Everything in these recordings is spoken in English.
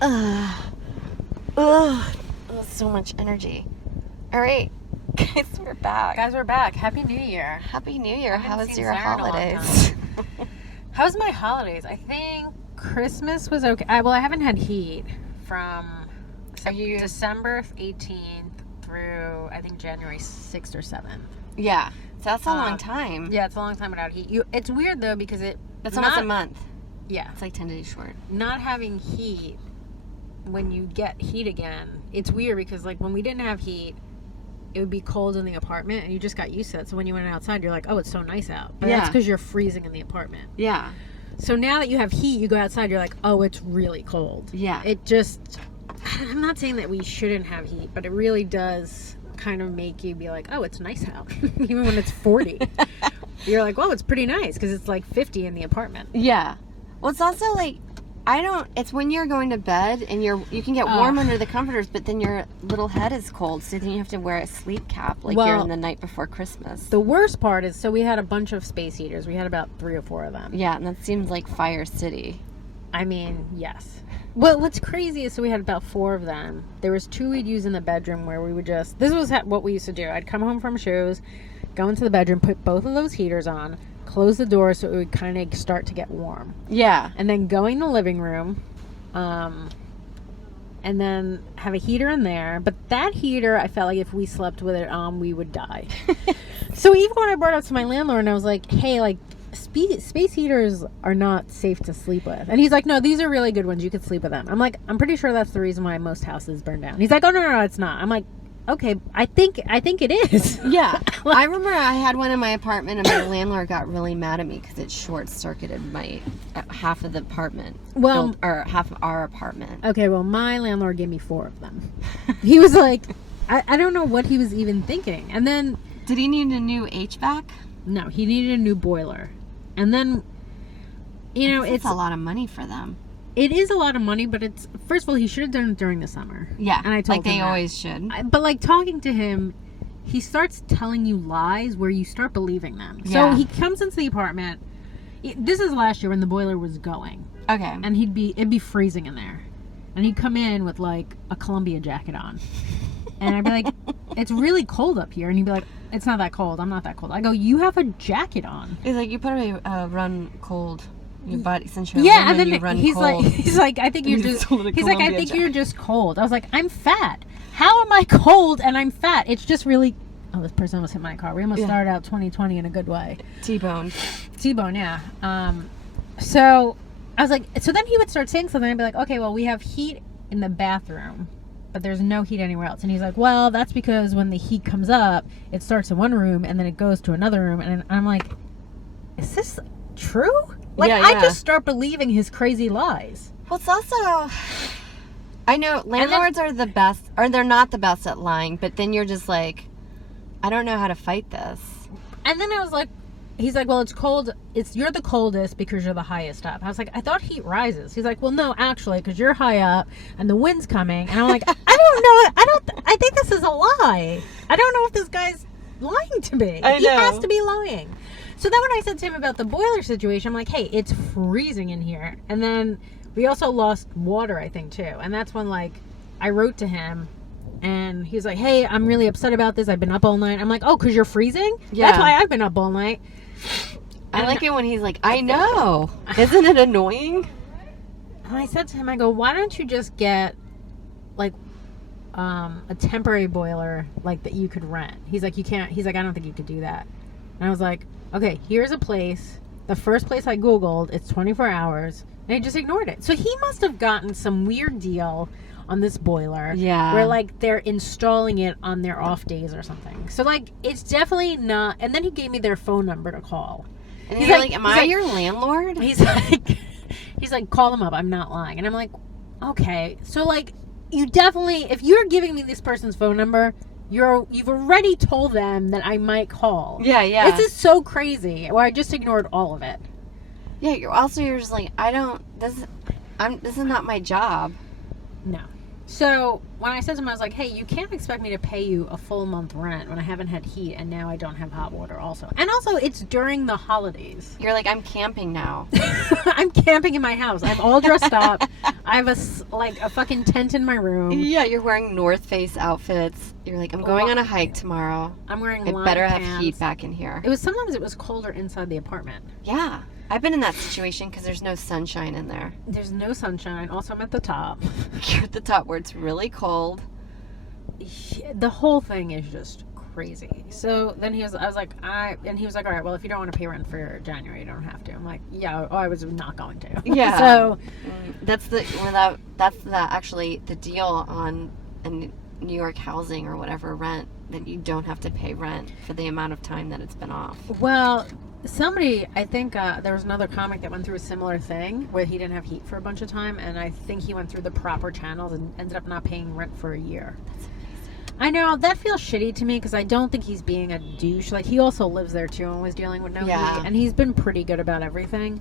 Ugh. Ugh. So much energy. All right. Guys, we're back. Happy New Year. Happy New Year. How was your Sarah in a long holidays? How was my holidays? I think Christmas was okay. I haven't had heat from December 18th through, I think, January 6th or 7th. Yeah. So that's a long time. Yeah, it's a long time without heat. It's weird, though, because That's almost a month. Yeah. It's like 10 days short. Not having heat, when you get heat again, it's weird because, like, when we didn't have heat, it would be cold in the apartment, and you just got used to it. So when you went outside, you're like, oh, it's so nice out. But that's because you're freezing in the apartment. Yeah. So now that you have heat, you go outside, you're like, oh, it's really cold. Yeah. It just, I'm not saying that we shouldn't have heat, but it really does kind of make you be like, oh, it's nice out. Even when it's 40. You're like, well, it's pretty nice because it's like 50 in the apartment. Yeah. Well, it's also like, it's when you're going to bed and you can get warm under the comforters, but then your little head is cold, so then you have to wear a sleep cap like you're in the night before Christmas. The worst part is, so we had a bunch of space heaters. We had about 3 or 4 of them. Yeah, and that seems like Fire City. I mean, yes. Well, what's crazy is, so we had about 4 of them. There was 2 we'd use in the bedroom where we would just, this was what we used to do. I'd come home from shows, go into the bedroom, put both of those heaters on, close the door so it would kind of start to get warm. Yeah. And then go in the living room, and then have a heater in there. But that heater, I felt like if we slept with it on, we would die. So even when I brought it up to my landlord and I was like, hey, like, space heaters are not safe to sleep with. And he's like, no, these are really good ones. You could sleep with them. I'm like, I'm pretty sure that's the reason why most houses burn down. He's like, oh, no, it's not. I'm like, okay, I think it is. Yeah. I remember I had one in my apartment and my landlord got really mad at me because it short-circuited half of the apartment. Well, or half of our apartment. Okay, well, my landlord gave me 4 of them. He was like, I don't know what he was even thinking. And then... Did he need a new HVAC? No, he needed a new boiler. And then, it's a lot of money for them. It is a lot of money, but it's, first of all, he should have done it during the summer. Yeah, and I told like they always should. But like talking to him, he starts telling you lies where you start believing them. Yeah. So he comes into the apartment. This is last year when the boiler was going. Okay. And it'd be freezing in there, and he'd come in with like a Columbia jacket on, and I'd be like, "It's really cold up here," and he'd be like, "It's not that cold. I'm not that cold." I go, "You have a jacket on." He's like, "You better run cold." Your body, since you're and then you run he's cold. he's like, I think you're just. He's like, I think you're just cold. I was like, I'm fat. How am I cold and I'm fat? It's just really. Oh, this person almost hit my car. We almost started out 2020 in a good way. T-bone, yeah. So I was like, so then he would start saying something. I'd be like, okay, well, we have heat in the bathroom, but there's no heat anywhere else. And he's like, well, that's because when the heat comes up, it starts in one room and then it goes to another room. And I'm like, is this true? Like, yeah. I just start believing his crazy lies. Well, it's also, I know landlords are the best, or they're not the best at lying, but then you're just like, I don't know how to fight this. And then I was like, he's like, well, it's cold. You're the coldest because you're the highest up. I was like, I thought heat rises. He's like, well, no, actually, because you're high up and the wind's coming. And I'm like, I don't know. I think this is a lie. I don't know if this guy's lying to me. I know. He has to be lying. So then when I said to him about the boiler situation, I'm like, hey, it's freezing in here. And then we also lost water, I think, too. And that's when, like, I wrote to him. And he's like, hey, I'm really upset about this. I've been up all night. I'm like, oh, because you're freezing? Yeah. That's why I've been up all night. I like it when he's like, I know. Isn't it annoying? And I said to him, I go, why don't you just get, like, a temporary boiler, like, that you could rent? He's like, you can't. He's like, I don't think you could do that. And I was like, okay, here's a place. The first place I Googled, it's 24 hours. And he just ignored it. So he must have gotten some weird deal on this boiler. Yeah. Where, like, they're installing it on their off days or something. So, like, it's definitely not. And then he gave me their phone number to call. And he's like, am I your landlord? He's like, call them up. I'm not lying. And I'm like, okay. So, like, you definitely, if you're giving me this person's phone number, you've already told them that I might call. Yeah. This is so crazy. Well, I just ignored all of it. Yeah, you're just like, this is not my job. No. So when I said to him, I was like, hey, you can't expect me to pay you a full month rent when I haven't had heat and now I don't have hot water also. And also, it's during the holidays. You're like, I'm camping now. I'm camping in my house. I'm all dressed up. I have a fucking tent in my room. Yeah, you're wearing North Face outfits. You're like, I'm going on a hike tomorrow. I'm wearing I better have heat back in here. Sometimes it was colder inside the apartment. Yeah. I've been in that situation because there's no sunshine in there. There's no sunshine. Also, I'm at the top. You're at the top where it's really cold. The whole thing is just crazy. So then he was like, all right, well, if you don't want to pay rent for January, you don't have to. I'm like, yeah, I was not going to. Yeah. So that's actually the deal on New York housing or whatever rent, that you don't have to pay rent for the amount of time that it's been off. Well, somebody, I think there was another comic that went through a similar thing where he didn't have heat for a bunch of time, and I think he went through the proper channels and ended up not paying rent for a year. That's amazing. I know, that feels shitty to me because I don't think he's being a douche. Like, he also lives there too and was dealing with no heat, and he's been pretty good about everything.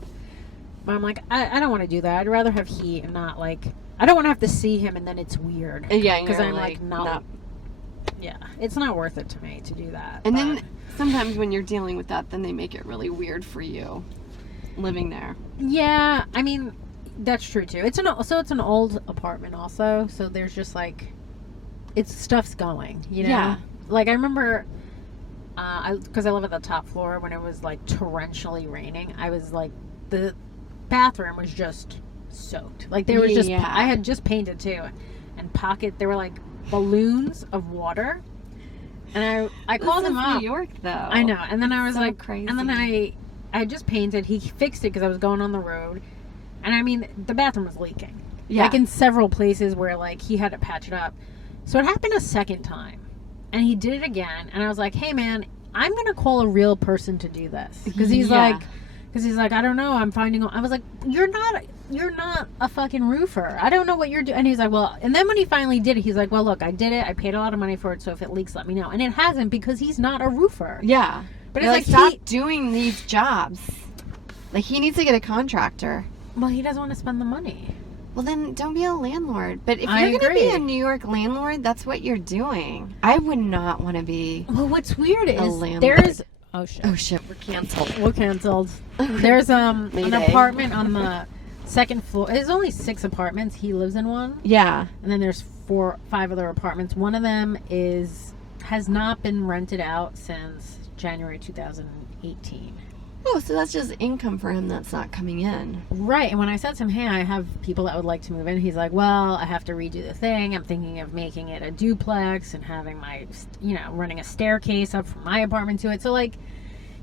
But I'm like, I don't want to do that. I'd rather have heat and not, like, I don't want to have to see him and then it's weird. Yeah, because I'm like, not. Yeah, it's not worth it to me to do that. And then sometimes when you're dealing with that, then they make it really weird for you living there. Yeah, I mean, that's true too. It's an old apartment also, so there's just like, stuff's going, you know? Yeah. Like, I remember, because I live at the top floor, when it was like torrentially raining, I was like, the bathroom was just soaked. Like, there was just, I had just painted too, and there were like balloons of water. And I called him up. New York, though. I know. And then I was like, crazy. And then I had just painted. He fixed it because I was going on the road. And I mean, the bathroom was leaking. Yeah. Like in several places where like he had to patch it up. So it happened a second time. And he did it again. And I was like, hey man, I'm going to call a real person to do this. Because he's like, I don't know. I was like, you're not a fucking roofer. I don't know what you're doing. And he's like, well, and then when he finally did it, he's like, well, look, I did it. I paid a lot of money for it. So if it leaks, let me know. And it hasn't, because he's not a roofer. Yeah. But You're it's like, stop doing these jobs. Like, he needs to get a contractor. Well, he doesn't want to spend the money. Well, then don't be a landlord. But if you're going to be a New York landlord, that's what you're doing. I would not want to be. Well, what's weird is landlord. Oh shit, we're canceled. We're canceled. There's an apartment on the second floor. There's only 6 apartments. He lives in one. Yeah. And then there's 5 other apartments. One of them has not been rented out since January 2018. Oh, so that's just income for him that's not coming in. Right. And when I said to him, hey, I have people that would like to move in, he's like, well, I have to redo the thing. I'm thinking of making it a duplex and having running a staircase up from my apartment to it. So, like,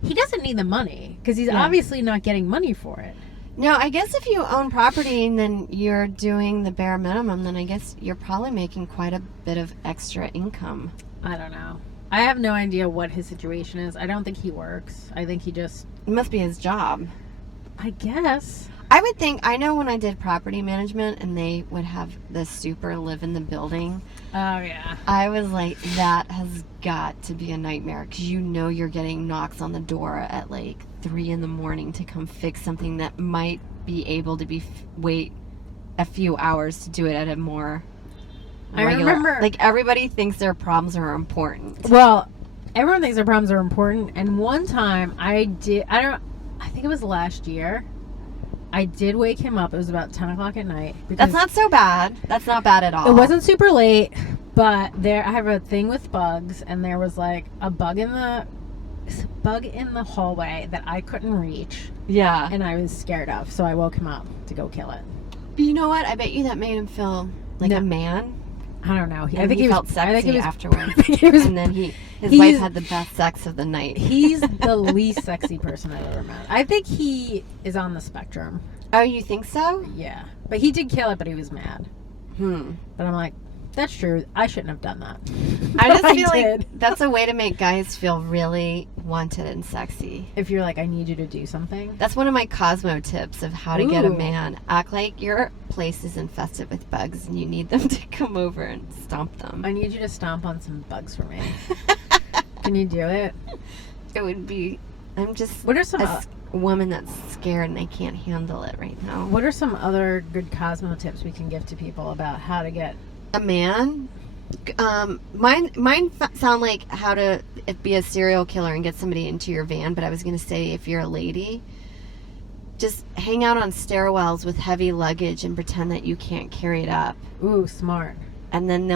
he doesn't need the money because he's obviously not getting money for it. No, I guess if you own property and then you're doing the bare minimum, then I guess you're probably making quite a bit of extra income. I don't know. I have no idea what his situation is. I don't think he works. I think he just... It must be his job. I guess. I would think, I know when I did property management and they would have the super live in the building. Oh, yeah. I was like, that has got to be a nightmare because you're getting knocks on the door at like 3 a.m. to come fix something that might be able to wait a few hours to do it at a more regular. I remember, like, everybody thinks their problems are important. Well, everyone thinks their problems are important. And one time I think it was last year, I did wake him up. It was about 10 o'clock at night. That's not so bad. That's not bad at all. It wasn't super late, but I have a thing with bugs, and there was like a bug in the hallway that I couldn't reach. Yeah. And I was scared of, so I woke him up to go kill it. But you know what? I bet you that made him feel like a man. I don't know. I think he felt sexy afterwards. And then his wife had the best sex of the night. He's the least sexy person I've ever met. I think he is on the spectrum. Oh, you think so? Yeah. But he did kill it, but he was mad. But I'm like, that's true. I shouldn't have done that. I just feel like that's a way to make guys feel really wanted and sexy. If you're like, I need you to do something. That's one of my Cosmo tips of how to get a man. Act like your place is infested with bugs and you need them to come over and stomp them. I need you to stomp on some bugs for me. Can you do it? It would be... I'm just what are some a woman that's scared and I can't handle it right now. What are some other good Cosmo tips we can give to people about how to get A man? Mine sound like how to be a serial killer and get somebody into your van, but I was going to say if you're a lady, just hang out on stairwells with heavy luggage and pretend that you can't carry it up. Ooh, smart. And then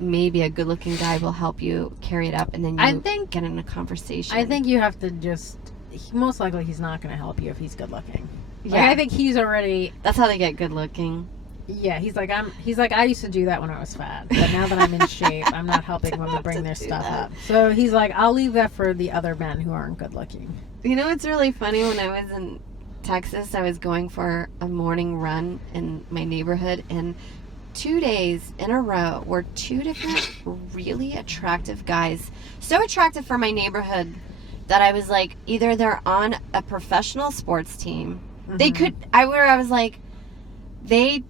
maybe a good looking guy will help you carry it up, and then you get in a conversation. I think you have to most likely he's not going to help you if he's good looking. Yeah. Like, I think he's already... That's how they get good looking. Yeah, he's like, I used to do that when I was fat, but now that I'm in shape, I'm not helping women bring their stuff up. So he's like, I'll leave that for the other men who aren't good looking. You know, it's really funny. When I was in Texas, I was going for a morning run in my neighborhood, and 2 days in a row were 2 different really attractive guys. So attractive for my neighborhood that I was like, either they're on a professional sports team. Mm-hmm. I was like, they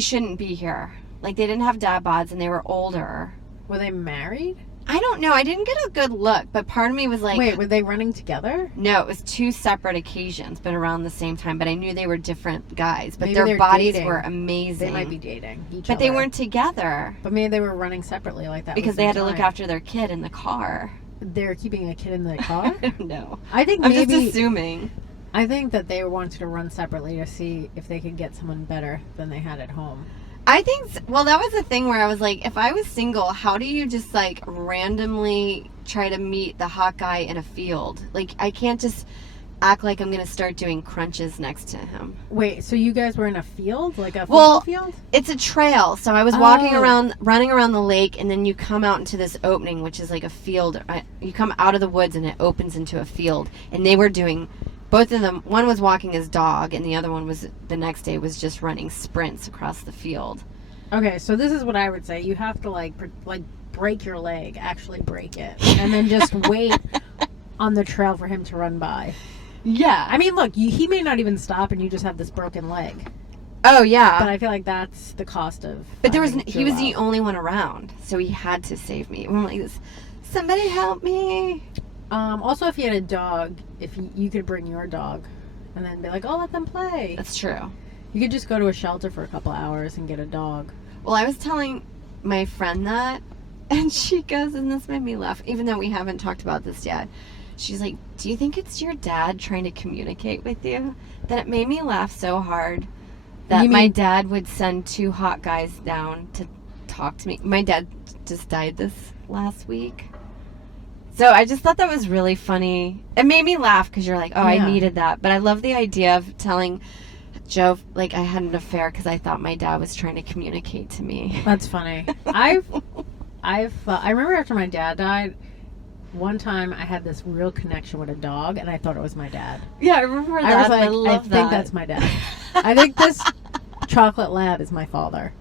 shouldn't be here. Like, they didn't have dad bods and they were older. Were they married? I don't know. I didn't get a good look, but part of me was like... Wait, were they running together? No, it was 2 separate occasions, but around the same time. But I knew they were different guys. But Maybe their they're bodies dating. were amazing. They might be dating each But other. they weren't together. But maybe they were running separately like that. Because they had to look after their kid in the car. They're keeping a kid in the car? No. I think I'm maybe... just assuming. I think that they wanted to run separately to see if they could get someone better than they had at home. I think, well, that was the thing where I was like, if I was single, how do you just like randomly try to meet the hot guy in a field? Like, I can't just act like I'm going to start doing crunches next to him. Wait, so you guys were in a field? Like a football field? It's a trail. So I was walking around, running around the lake, and then you come out into this opening, which is like a field. You come out of the woods and it opens into a field. And they were doing... Both of them, one was walking his dog, and the other one was, the next day, was just running sprints across the field. Okay, so this is what I would say. You have to, like break your leg, actually break it, and then just wait on the trail for him to run by. Yeah. I mean, look, he may not even stop, and you just have this broken leg. Oh, yeah. But I feel like that's the cost of... But he was the only one around, so he had to save me. I'm like, somebody help me. Also, if you had a dog, if you could bring your dog and then be like, oh, let them play. That's true. You could just go to a shelter for a couple hours and get a dog. Well, I was telling my friend that, and she goes, and this made me laugh, even though we haven't talked about this yet. She's like, do you think it's your dad trying to communicate with you? That it made me laugh so hard that my dad would send 2 hot guys down to talk to me. My dad just died this last week. So I just thought that was really funny. It made me laugh because you're like, oh, yeah. I needed that. But I love the idea of telling Joe, like, I had an affair because I thought my dad was trying to communicate to me. That's funny. I remember after my dad died, one time I had this real connection with a dog, and I thought it was my dad. Yeah, I remember that. I was like, I think that's my dad. I think this chocolate lab is my father.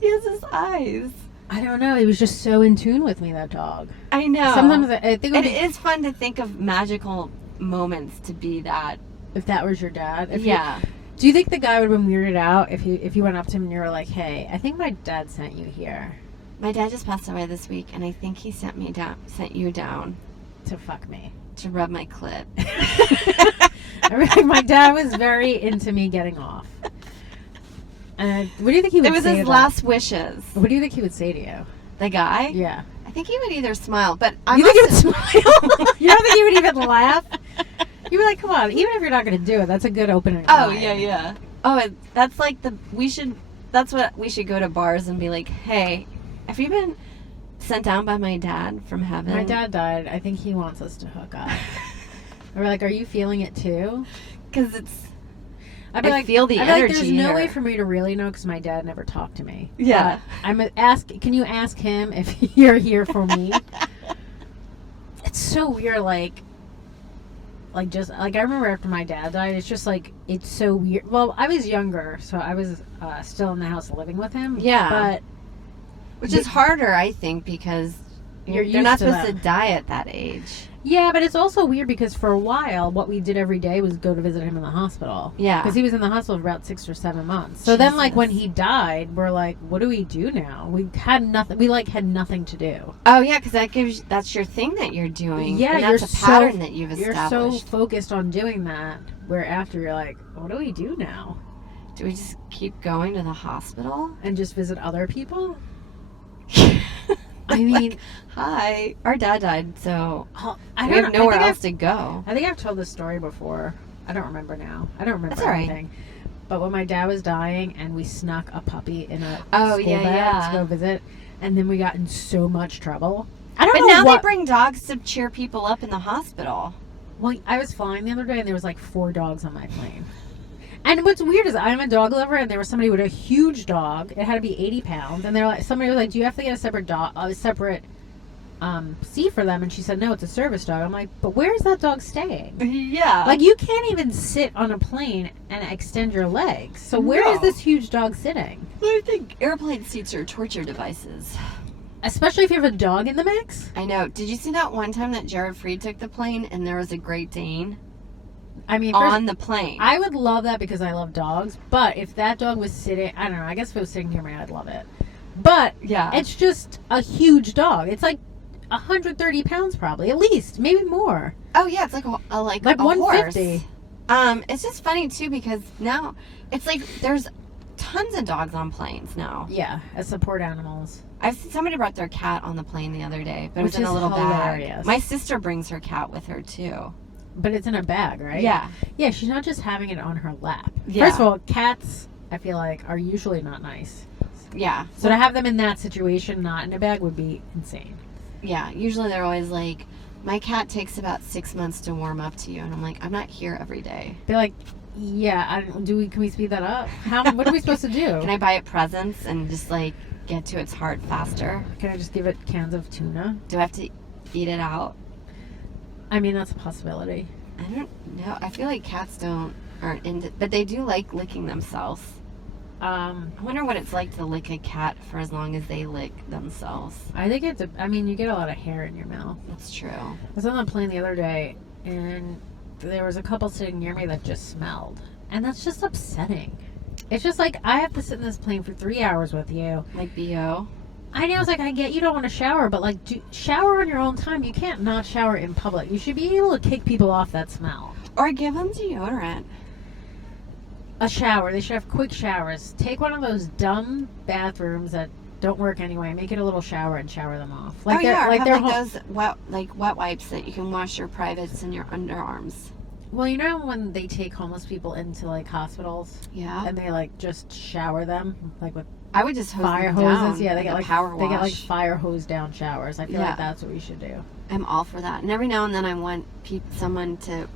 He has his eyes. I don't know. He was just so in tune with me, that dog. I know. Sometimes I think it is fun to think of magical moments to be that. If that was your dad? Yeah. Do you think the guy would have been weirded out if you went up to him and you were like, hey, I think my dad sent you here? My dad just passed away this week, and I think he sent you down. To fuck me. To rub my clit. My dad was very into me getting off. And what do you think he would say? It was his last wishes. What do you think he would say to you? The guy? Yeah. I think he would either smile, but you think he would smile? You don't think he would even laugh? You'd be like, come on, even if you're not going to do it, that's a good opening. Oh, yeah. Oh, that's like that's what we should go to bars and be like, hey, have you been sent down by my dad from heaven? My dad died. I think he wants us to hook up. We're like, are you feeling it too? Because it's... I feel the energy. There's no way for me to really know because my dad never talked to me. Yeah. Can you ask him if you're here for me? It's so weird, I remember after my dad died, it's just like, it's so weird. Well, I was younger, so I was still in the house living with him. Yeah. But which is harder, I think, because they're not supposed to die at that age. Yeah, but it's also weird because for a while, what we did every day was go to visit him in the hospital. Yeah. Because he was in the hospital for about 6 or 7 months. So then, when he died, we're like, what do we do now? We had nothing. We, had nothing to do. Oh, yeah, because that's your thing that you're doing. Yeah, and that's a pattern that you've established. You're so focused on doing that, where after you're like, what do we do now? Do we just keep going to the hospital? And just visit other people? I mean, hi. Our dad died, so I we have nowhere else to go. I think I've told this story before. I don't remember now. I don't remember That's all right. anything. But when my dad was dying and we snuck a puppy in a Oh, school yeah, bag yeah. to go visit, and then we got in so much trouble. I don't But know now what... they bring dogs to cheer people up in the hospital. Well, I was flying the other day and there was like 4 dogs on my plane. And what's weird is I'm a dog lover, and there was somebody with a huge dog. It had to be 80 pounds, and they're like, somebody was like, "Do you have to get a separate seat for them?" And she said, "No, it's a service dog." I'm like, "But where is that dog staying? Yeah. Like, you can't even sit on a plane and extend your legs. So where is No. this huge dog sitting? I think airplane seats are torture devices. Especially if you have a dog in the mix." I know. Did you see that one time that Jared Freed took the plane and there was a Great Dane I mean, first, on the plane? I would love that because I love dogs. But if that dog was sitting, I don't know. I guess if it was sitting near me, I'd love it. But Yeah. it's just a huge dog. It's like 130 pounds probably, at least, maybe more. Oh yeah, it's like Like a 150. horse. It's just funny too because now it's like there's tons of dogs on planes now. Yeah, as support animals. I've seen somebody brought their cat on the plane the other day, but it Which was in is a little hilarious. bag. My sister brings her cat with her too. But it's in a bag, right? Yeah. Yeah, she's not just having it on her lap. Yeah. First of all, cats, I feel like, are usually not nice. Yeah. So to have them in that situation, not in a bag, would be insane. Yeah. Usually they're always like, my cat takes about 6 months to warm up to you, and I'm like, I'm not here every day. They're like, yeah, can we speed that up? What are we supposed to do? Can I buy it presents and just like get to its heart faster? Can I just give it cans of tuna? Do I have to eat it out? I mean, that's a possibility. I don't know. I feel like cats aren't into, but they do like licking themselves. I wonder what it's like to lick a cat for as long as they lick themselves. I think you get a lot of hair in your mouth. That's true. I was on the plane the other day, and there was a couple sitting near me that just smelled. And that's just upsetting. It's just like, I have to sit in this plane for 3 hours with you. Like BO. I know, it's like, I get you don't want to shower, but like, shower on your own time. You can't not shower in public. You should be able to kick people off that smell. Or give them deodorant. A shower. They should have quick showers. Take one of those dumb bathrooms that don't work anyway. Make it a little shower and shower them off. Oh yeah, or like have they're those wet wipes that you can wash your privates and your underarms. Well, you know when they take homeless people into like hospitals Yeah. and they like just shower them like with I would just hose fire them hoses? down Yeah, they with get a like power they get like wash. fire hose down showers. I feel Yeah. like that's what we should do. I'm all for that. And every now and then I want someone to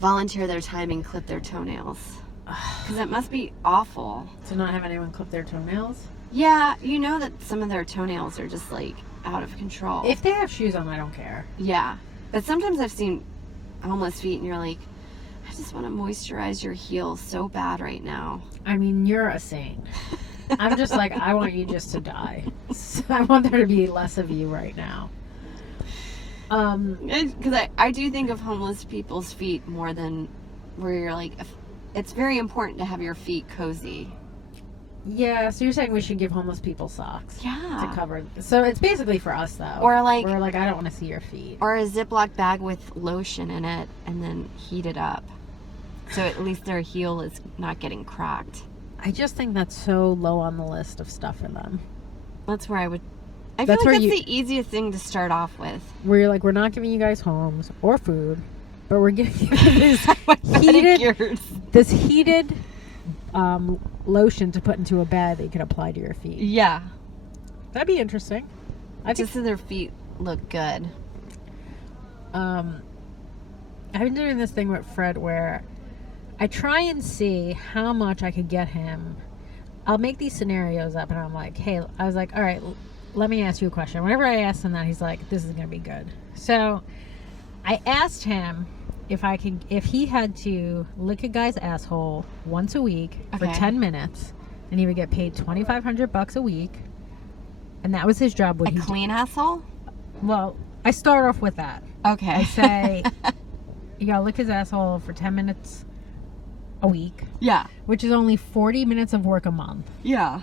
volunteer their time and clip their toenails. Because it must be awful. To not have anyone clip their toenails. Yeah, you know that some of their toenails are just like out of control. If they have shoes on, I don't care. Yeah. But sometimes I've seen homeless feet and you're like, I just want to moisturize your heels so bad right now. I mean, you're a saint. I'm just like, I want you just to die. So I want there to be less of you right now. Because I do think of homeless people's feet more than where you're like, it's very important to have your feet cozy. Yeah, so you're saying we should give homeless people socks Yeah. to cover. So it's basically for us though. Or like, we're like, I don't want to see your feet. or a Ziploc bag with lotion in it and then heat it up. So at least their heel is not getting cracked. I just think that's so low on the list of stuff for them. That's where I would. I feel That's like where that's you- the easiest thing to start off with. Where you're like, we're not giving you guys homes or food, but we're giving you this heated lotion to put into a bag that you can apply to your feet. Yeah. That'd be interesting. I think Just so their feet look good. I've been doing this thing with Fred where I try and see how much I could get him. I'll make these scenarios up and I'm like, hey, I was like, all right, let me ask you a question. Whenever I ask him that, he's like, this is going to be good. So I asked him if he had to lick a guy's asshole once a week for Okay. 10 minutes and he would get paid $2,500 a week. And that was his job. A clean asshole? Well, I start off with that. Okay. I say, you gotta lick his asshole for 10 minutes a week, Yeah. which is only 40 minutes of work a month. Yeah.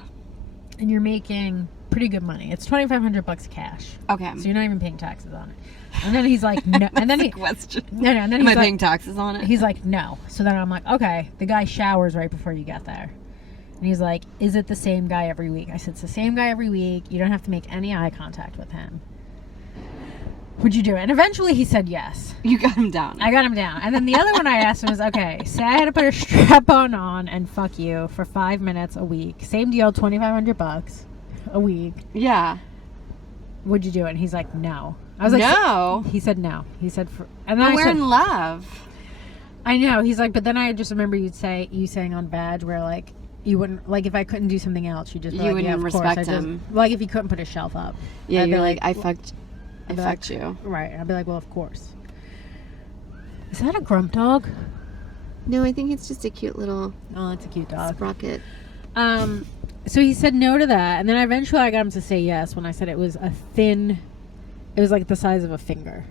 And you're making pretty good money. It's $2,500 cash. Okay. So you're not even paying taxes on it. And then he's like, no. And then That's the question. no. And then Am I he's like, paying taxes on it? he's like, no. So then I'm like, okay. The guy showers right before you get there. And he's like, is it the same guy every week? I said, it's the same guy every week. You don't have to make any eye contact with him. Would you do it? And eventually he said yes. You got him down. I got him down. And then the other one I asked him was, okay, say I had to put a strap-on and fuck you for 5 minutes a week. Same deal, $2,500 a week. Yeah. Would you do it? And he's like, no. I was like, no. He said no. He said, and then But I we're said, in love. I know. He's like, but then I just remember you saying on Badge where like, you wouldn't, like if I couldn't do something else, you'd just be You like, yeah, wouldn't of course. respect him. Like if he couldn't put a shelf up. Yeah, I'd be you're like, I fucked I'd be like, you. Right. And I'd be like, well, of course. Is that a grump dog? No, I think it's just a cute little Oh, that's a cute dog. sprocket. So he said no to that, and then eventually I got him to say yes when I said it was it was like the size of a finger.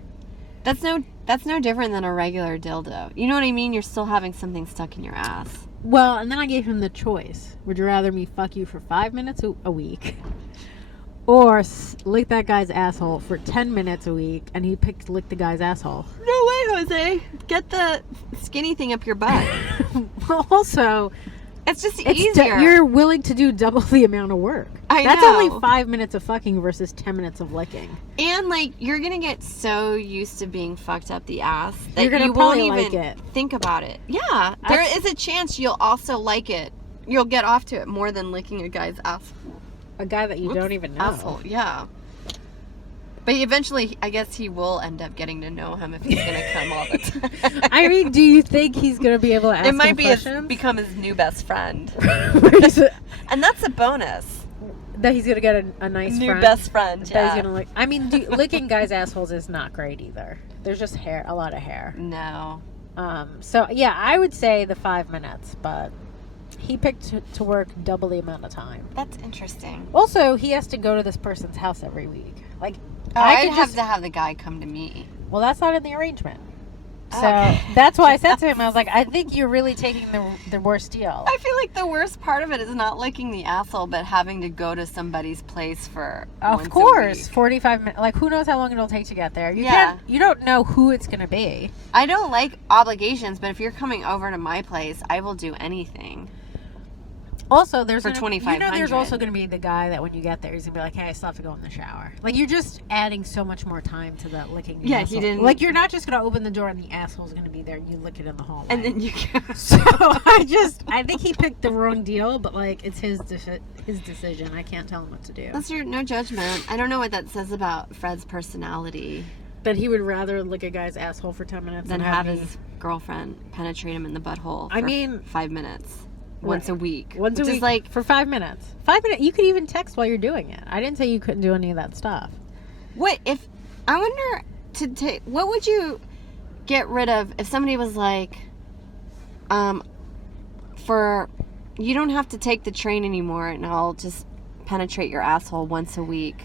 That's no different than a regular dildo. You know what I mean? You're still having something stuck in your ass. Well, and then I gave him the choice. Would you rather me fuck you for 5 minutes a week? Or lick that guy's asshole for 10 minutes a week, and he picked lick the guy's asshole. No way, Jose. Get the skinny thing up your butt. Also, It's just it's easier. you're willing to do double the amount of work. I That's know. only 5 minutes of fucking versus 10 minutes of licking. And like you're gonna get so used to being fucked up the ass that You're gonna you won't probably even like it. think about it. Yeah, there is a chance you'll also like it. You'll get off to it more than licking a guy's ass. A guy that you don't even know. Asshole, yeah. But eventually, I guess he will end up getting to know him if he's gonna come all the time. I mean, do you think he's gonna be able to ask it might him be questions? become his new best friend, that and that's a bonus. he's gonna get a nice New friend. best friend. That Yeah. he's gonna like. I mean, licking guys' assholes is not great either. There's just hair, a lot of hair. No. So yeah, I would say the 5 minutes, but he picked to work double the amount of time. That's interesting. Also, he has to go to this person's house every week. Like, I'd could have to have the guy come to me. Well, that's not in the arrangement. So Okay. that's why I said to him, I was like, I think you're really taking the worst deal. I feel like the worst part of it is not licking the asshole, but having to go to somebody's place for Of once a course, week. 45 minutes. Like, who knows how long it'll take to get there? Yeah. You don't know who it's going to be. I don't like obligations, but if you're coming over to my place, I will do anything. Also, there's For there's $2,500. also going to be the guy that when you get there, he's going to be like, hey, I still have to go in the shower. Like, you're just adding so much more time to that licking the Yeah, he asshole. didn't- Like, you're not just going to open the door and the asshole's going to be there and you lick it in the hallway. And then you go. So, I think he picked the wrong deal, but, like, it's his decision. I can't tell him what to do. That's no judgment. I don't know what that says about Fred's personality. But he would rather lick a guy's asshole for 10 minutes Than than have me. his girlfriend penetrate him in the butthole. I for mean- 5 minutes. Once a week. Once a which week, is like, for 5 minutes. 5 minutes. You could even text while you're doing it. I didn't say you couldn't do any of that stuff. what if, I wonder, what would you get rid of if somebody was like, you don't have to take the train anymore and I'll just penetrate your asshole once a week.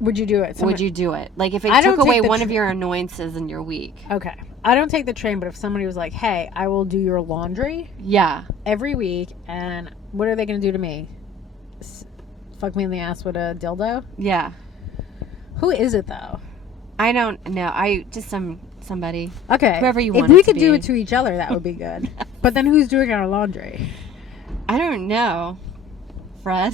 Would you do it? Would you do it? Like if it I took don't away take the one of your annoyances in your week. Okay. I don't take the train, but if somebody was like, hey, I will do your laundry Yeah. every week, and what are they going to do to me? Fuck me in the ass with a dildo? Yeah. Who is it, though? I don't know. Just somebody. Okay. Whoever you If want we it to could do be. it to each other, that would be good. But then who's doing our laundry? I don't know. Fred.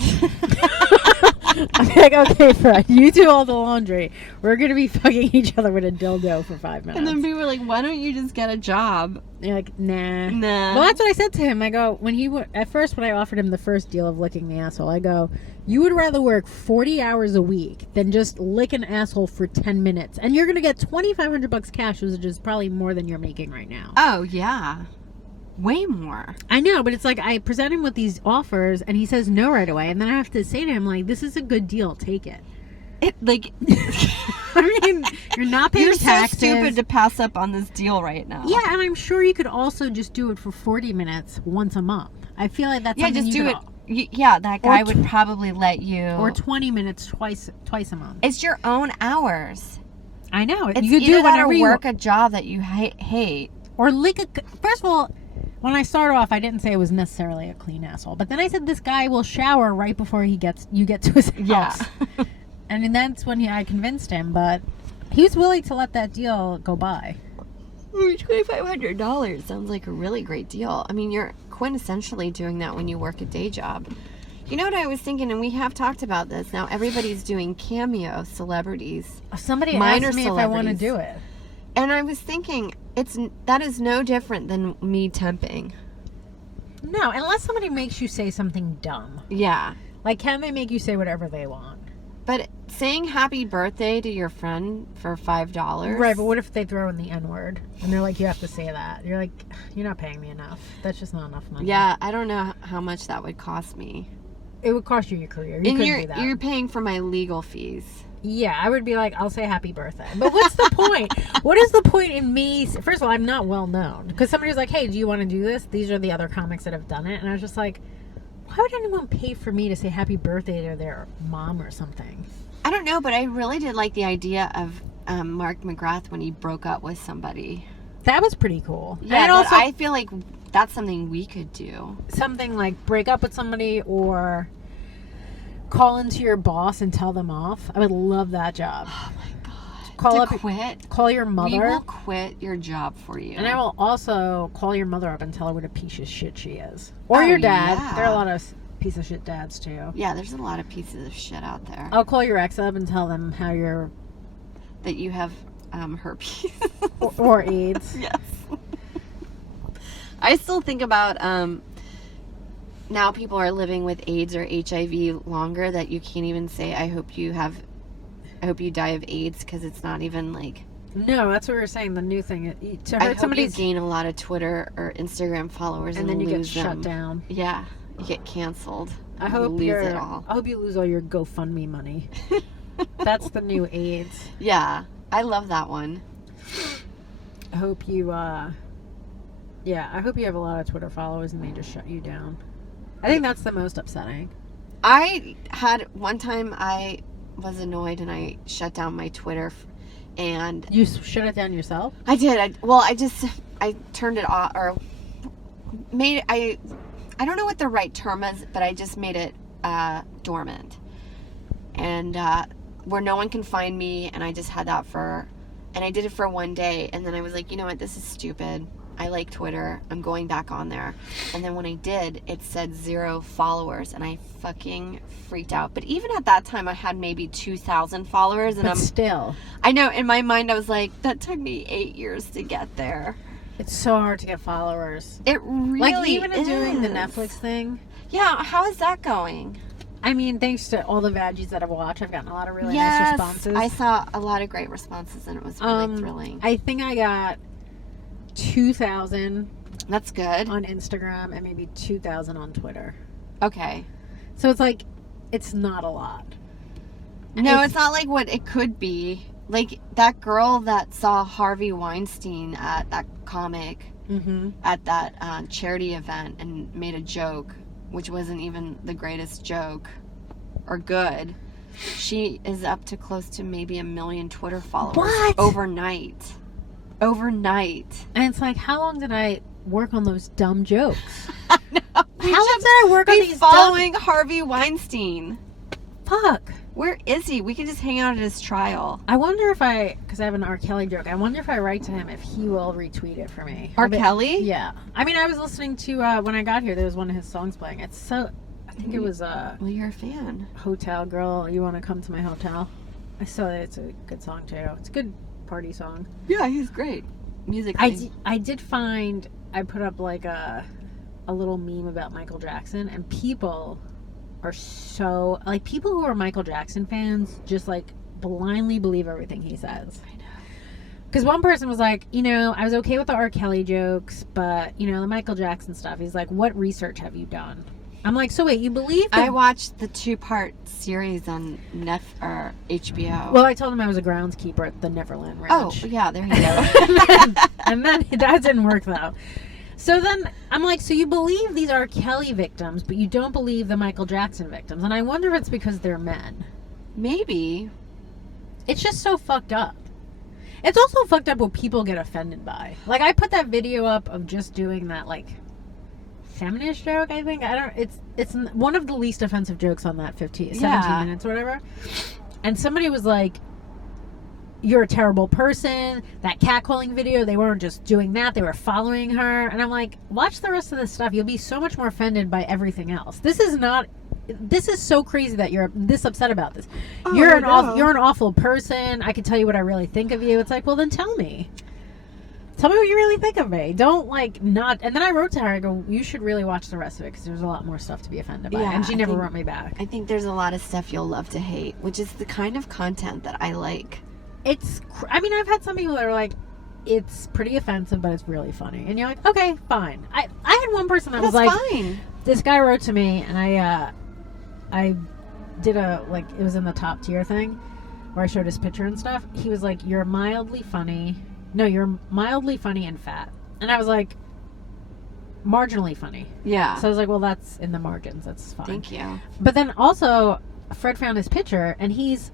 I'm like, okay, Fred, you do all the laundry. We're going to be fucking each other with a dildo for 5 minutes. And then people were like, why don't you just get a job? You're like, nah. Nah. Well, that's what I said to him. I go, when I offered him the first deal of licking the asshole, I go, you would rather work 40 hours a week than just lick an asshole for 10 minutes. And you're going to get $2,500 cash, which is probably more than you're making right now. Oh, yeah. Way more. I know, but it's like I present him with these offers and he says no right away. And then I have to say to him, like, this is a good deal. Take it. I mean, you're not paying You're taxes. so stupid to pass up on this deal right now. Yeah, and I'm sure you could also just do it for 40 minutes once a month. I feel like that's Yeah, something just you do could it. Yeah, that guy Or would probably let you. Or 20 minutes twice a month. It's your own hours. I know. It's you could either do that whatever or you work a job that you hate. or lick a. First of all, When I started off, I didn't say it was necessarily a clean asshole, but then I said this guy will shower right before you get to his house. Yeah. And then that's when I convinced him, but he was willing to let that deal go by. $2,500 sounds like a really great deal. I mean, you're quintessentially doing that when you work a day job. You know what I was thinking, and we have talked about this. Now everybody's doing Cameo celebrities. Somebody Minor asked me if I want to celebrities. do it. And I was thinking, that is no different than me temping. No, unless somebody makes you say something dumb. Yeah. Like, can they make you say whatever they want? But saying happy birthday to your friend for $5. Right, but what if they throw in the N-word? And they're like, you have to say that. You're like, you're not paying me enough. That's just not enough money. Yeah, I don't know how much that would cost me. It would cost you your career. You And couldn't do that. you're paying for my legal fees. Yeah, I would be like, I'll say happy birthday. But what's the point? What is the point in me? First of all, I'm not well known. Because somebody was like, hey, do you want to do this? These are the other comics that have done it. And I was just like, why would anyone pay for me to say happy birthday to their mom or something? I don't know, but I really did like the idea of Mark McGrath when he broke up with somebody. That was pretty cool. Yeah, and but also I feel like that's something we could do. something like break up with somebody or call into your boss and tell them off. I would love that job. Oh my god. Call to up, quit. call your mother. We will quit your job for you. And I will also call your mother up and tell her what a piece of shit she is. Or Oh, your dad. yeah. There are a lot of piece of shit dads too. Yeah, there's a lot of pieces of shit out there. I'll call your ex up and tell them how you're That you have herpes. or AIDS. Yes. I still think about now people are living with AIDS or HIV longer that you can't even say I hope you die of AIDS because it's not even like No, that's what we were saying. The new thing to I hurt hope you somebody's gain a lot of Twitter or Instagram followers and then you get lose shut them. down. Yeah, you get canceled. I You hope lose you're. it all. I hope you lose all your GoFundMe money. That's the new AIDS. Yeah, I love that one. I hope you. Yeah, I hope you have a lot of Twitter followers and they just shut you down. I think that's the most upsetting. I had one time I was annoyed and I shut down my Twitter and You shut it down yourself? I did. I turned it off or made I don't know what the right term is, but I just made it dormant. And where no one can find me, and I just had that and I did it for one day, and then I was like, you know what, this is stupid. I like Twitter. I'm going back on there. And then when I did, it said 0 followers, and I fucking freaked out. But even at that time, I had maybe 2,000 followers, and But still, I know in my mind I was like, that took me 8 years to get there. it's so hard to get followers. It really Like even is. doing the Netflix thing. Yeah, how is that going? I mean, thanks to all the veggies that I've watched, I've gotten a lot of really nice Yes, responses. I saw a lot of great responses, and it was really thrilling. I think I got 2,000 That's good. on Instagram and maybe 2,000 on Twitter. Okay. So it's like, it's not a lot. No, it's not like what it could be. Like that girl that saw Harvey Weinstein at that comic Mm-hmm. at that charity event and made a joke, which wasn't even the greatest joke or good. She is up to close to maybe 1 million Twitter followers What? overnight. Overnight. And it's like, how long did I work on those dumb jokes? I know. We How long should did I work on be these following Harvey Weinstein? Fuck. Where is he? We could just hang out at his trial. I wonder if because I have an R. Kelly joke, I wonder if I write to him if he will retweet it for me. R. Kelly? Yeah. I mean, I was listening to, when I got here, there was one of his songs playing. It's so, I think it was Well, you're a fan. Hotel Girl, You Want to Come to My Hotel. I saw that it's a good song too. It's a good party song. Yeah, he's great. Musically. I did find, I put up like a little meme about Michael Jackson, and people are so, like, people who are Michael Jackson fans just like blindly believe everything he says. I know. Because one person was like, you know, I was okay with the R. Kelly jokes, but, you know, the Michael Jackson stuff, he's like, what research have you done? I'm like, so wait, you believe that? I watched the 2-part series on HBO. Well, I told him I was a groundskeeper at the Neverland oh, Ranch. yeah, there you go. and then that didn't work, though. So then I'm like, so you believe these R. Kelly victims, but you don't believe the Michael Jackson victims. And I wonder if it's because they're men. Maybe. It's just so fucked up. It's also fucked up what people get offended by. Like, I put that video up of just doing that, like, feminist joke, I think. It's one of the least offensive jokes on that 17 Yeah. minutes or whatever. And somebody was like, you're a terrible person. That catcalling video, they weren't just doing that, they were following her. And I'm like, watch the rest of this stuff. You'll be so much more offended by everything else. This is so crazy that you're this upset about this. Oh, you're no. you're an awful person. I can tell you what I really think of you. It's like, well, then tell me. Tell me what you really think of me. Don't like not. And then I wrote to her. I go, you should really watch the rest of it because there's a lot more stuff to be offended by. Yeah, and she I never think- wrote me back. I think there's a lot of stuff you'll love to hate, which is the kind of content that I like. I mean, I've had some people that are like, it's pretty offensive, but it's really funny. And you're like, okay, fine. I had one person that That's was like, fine. this guy wrote to me, and I did it was in the top tier thing where I showed his picture and stuff. He was like, you're mildly funny and fat. And I was like, marginally funny. Yeah. So I was like, well, that's in the margins. That's fine. Thank you. But then also, Fred found his picture, and he's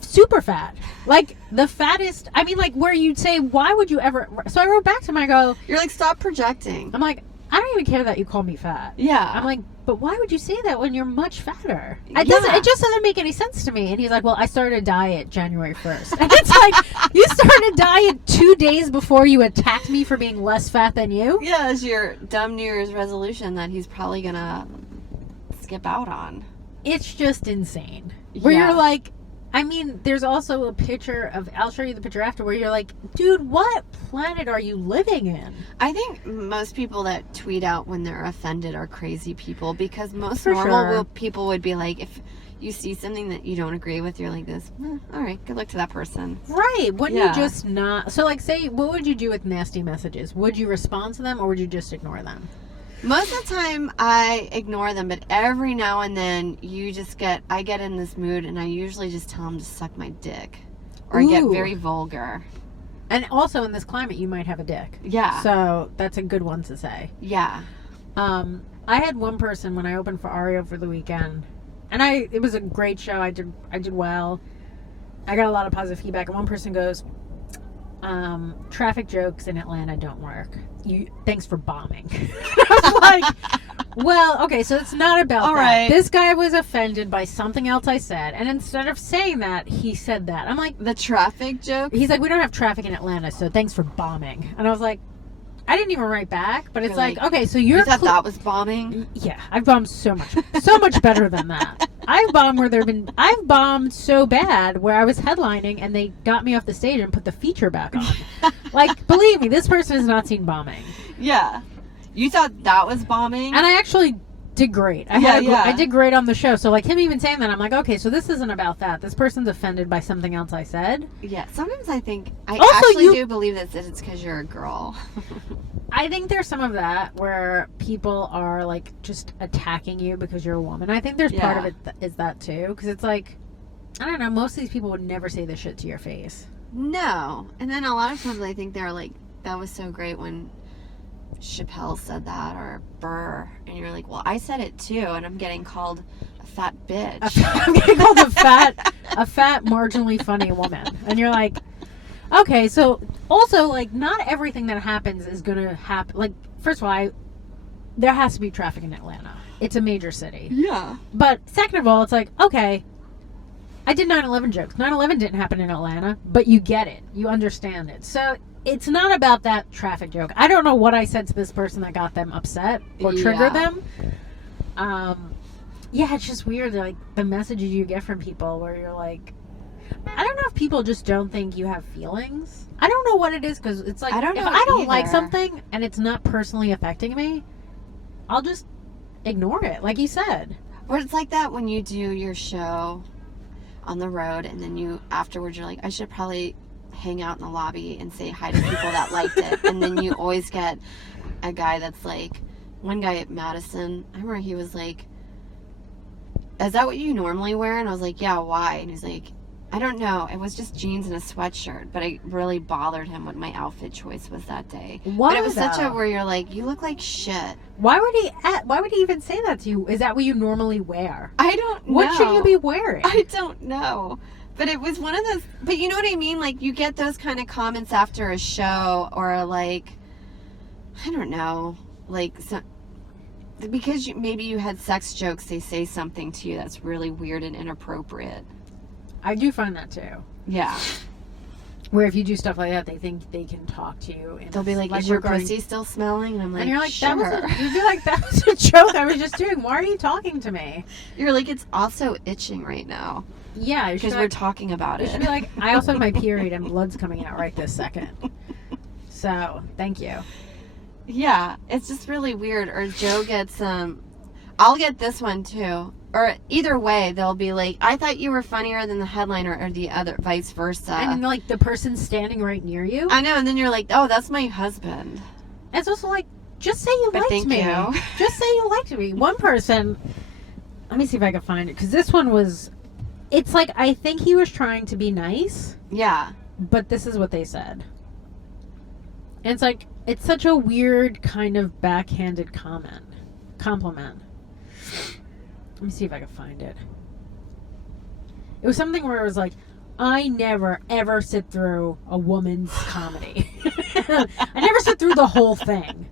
super fat. Like, the fattest. I mean, like, where you'd say, why would you ever. So I wrote back to him, I go, You're like, stop projecting. I'm like, I don't even care that you call me fat. Yeah. I'm like, but why would you say that when you're much fatter? Yeah. It just doesn't make any sense to me. And he's like, well, I started a diet January 1st. And it's like, you started a diet 2 days before you attacked me for being less fat than you? Yeah, it's your dumb New Year's resolution that he's probably gonna skip out on. It's just insane. Where Yeah. you're like, I mean, there's also a picture of, I'll show you the picture after, where you're like, dude, what planet are you living in? I think most people that tweet out when they're offended are crazy people, because most For normal sure. people would be like, if you see something that you don't agree with, you're like this, all right, good luck to that person. Right. Wouldn't Yeah. you just not? So, like, say, what would you do with nasty messages? Would you respond to them or would you just ignore them? Most of the time I ignore them, but every now and then I get in this mood and I usually just tell them to suck my dick. Or I get Ooh. very vulgar. And also, in this climate, you might have a dick. Yeah. So, that's a good one to say. Yeah. I had one person when I opened for Ario for the weekend, and it was a great show. I did well. I got a lot of positive feedback. And one person goes, traffic jokes in Atlanta don't work. Thanks for bombing. I was like, well, okay, so it's not about All that. right. This guy was offended by something else I said, and instead of saying that, he said that. I'm like, The traffic joke? he's like, we don't have traffic in Atlanta, so thanks for bombing. And I was like, I didn't even write back, but it's You're like, like, okay, so You you're thought that was bombing? yeah, I've bombed so much better than that. I've bombed bombed so bad where I was headlining and they got me off the stage and put the feature back on. Like, believe me, this person has not seen bombing. Yeah. You thought that was bombing? And I actually did great. I did great on the show. So, like, him even saying that, I'm like, okay, so this isn't about that. This person's offended by something else I said. Yeah. Sometimes I think, I Also, actually you- do believe that it's because you're a girl. I think there's some of that where people are, like, just attacking you because you're a woman. I think there's part of Yeah. it is that, too. Because it's like, I don't know, most of these people would never say this shit to your face. No. And then a lot of times I think they're like, that was so great when Chappelle said that, or Burr. And you're like, well, I said it too, and I'm getting called a fat bitch. I'm getting called a fat, marginally funny woman. And you're like, okay, so also, like, not everything that happens is going to happen. Like, first of all, there has to be traffic in Atlanta. It's a major city. Yeah. But second of all, it's like, okay, I did 9/11 jokes. 9/11 didn't happen in Atlanta, but you get it. You understand it. So it's not about that traffic joke. I don't know what I said to this person that got them upset or triggered Yeah. them. Yeah, it's just weird, like, the messages you get from people where you're like, I don't know if people just don't think you have feelings. I don't know what it is, because it's like, I don't know if I don't either. like something and it's not personally affecting me, I'll just ignore it, like you said. Or it's like that when you do your show on the road and then you afterwards you're like, I should probably hang out in the lobby and say hi to people that liked it. And then you always get a guy that's like, one guy at Madison, I remember he was like, is that what you normally wear? And I was like, yeah, why? And he's like, I don't know. It was just jeans and a sweatshirt, but it really bothered him what my outfit choice was that day. Why But it was such a though? where you're like, you look like shit. Why would he even say that to you? Is that what you normally wear? I don't know. What should you be wearing? I don't know. But it was one of those, but you know what I mean? Like, you get those kind of comments after a show, or like, I don't know, like, because maybe you had sex jokes, they say something to you that's really weird and inappropriate. I do find that too. Yeah. Where if you do stuff like that, they think they can talk to you. And They'll be like, is your pussy still smelling? And I'm like, and you're like, sure. you'd be like, that was a joke I was just doing. Why are you talking to me? You're like, it's also itching right now. Yeah, Because we're talking about You it. should be like, I also have my period and blood's coming out right this second. So, thank you. Yeah, it's just really weird. Or Joe gets, I'll get this one too. Or either way, they'll be like, I thought you were funnier than the headliner, or the other, vice versa. And like the person standing right near you. I know, and then you're like, oh, that's my husband. It's also like, just say you liked thank me. you. Just say you liked me. One person, let me see if I can find it, because this one was, it's like, I think he was trying to be nice, Yeah. but this is what they said. And it's like, it's such a weird kind of backhanded compliment. Let me see if I can find it. It was something where it was like, I never ever sit through a woman's comedy. I never sit through the whole thing.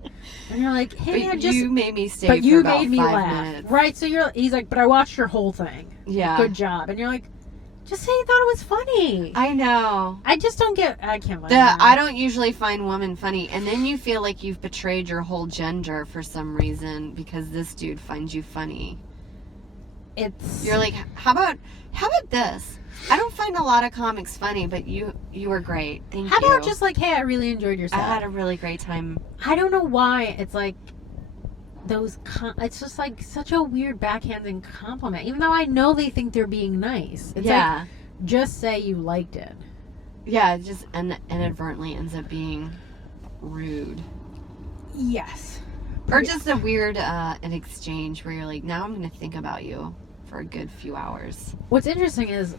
And you're like, hey, But I just. you made me stay But for you about made me 5 laugh, minutes. right? So he's like, but I watched your whole thing. Yeah. Good job. And you're like, just say you thought it was funny. I know. I just don't get. I can't find it. I don't usually find women funny, and then you feel like you've betrayed your whole gender for some reason because this dude finds you funny. You're like, how about this? I don't find a lot of comics funny, but you were great. Thank How you. about just like, hey, I really enjoyed your set. I had a really great time. I don't know why it's like those. It's just like such a weird backhanded compliment, even though I know they think they're being nice. It's Yeah. like, just say you liked it. Yeah, it just inadvertently ends up being rude. Yes. Or just a weird an exchange where you're like, now I'm going to think about you for a good few hours. What's interesting is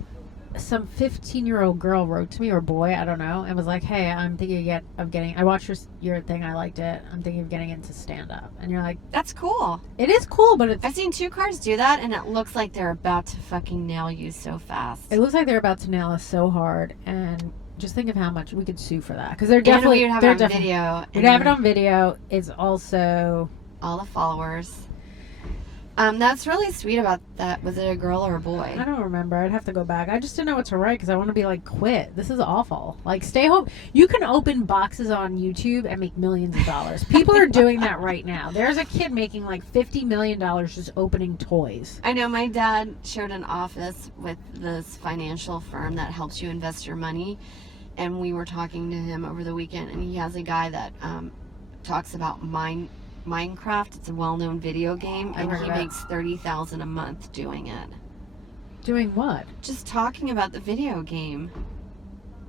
some 15-year-old girl wrote to me, or boy, I don't know, and was like, hey, I'm thinking of getting, I watched your thing, I liked it, I'm thinking of getting into stand-up. And you're like, That's cool. it is cool, but I've seen 2 cars do that, and it looks like they're about to fucking nail you so fast. it looks like they're about to nail us so hard, and just think of how much we could sue for that. Because they're definitely, and we'd have they're it on definitely, video. we'd have it on video. It's also... all the followers. That's really sweet about that. Was it a girl or a boy? I don't remember. I'd have to go back. I just didn't know what to write because I want to be like, quit. This is awful. Like, stay home. You can open boxes on YouTube and make millions of dollars. People are doing that right now. There's a kid making like $50 million just opening toys. I know my dad shared an office with this financial firm that helps you invest your money. And we were talking to him over the weekend, and he has a guy that talks about Minecraft. It's a well-known video game, and he makes $30,000 a month doing it. Doing what? Just talking about the video game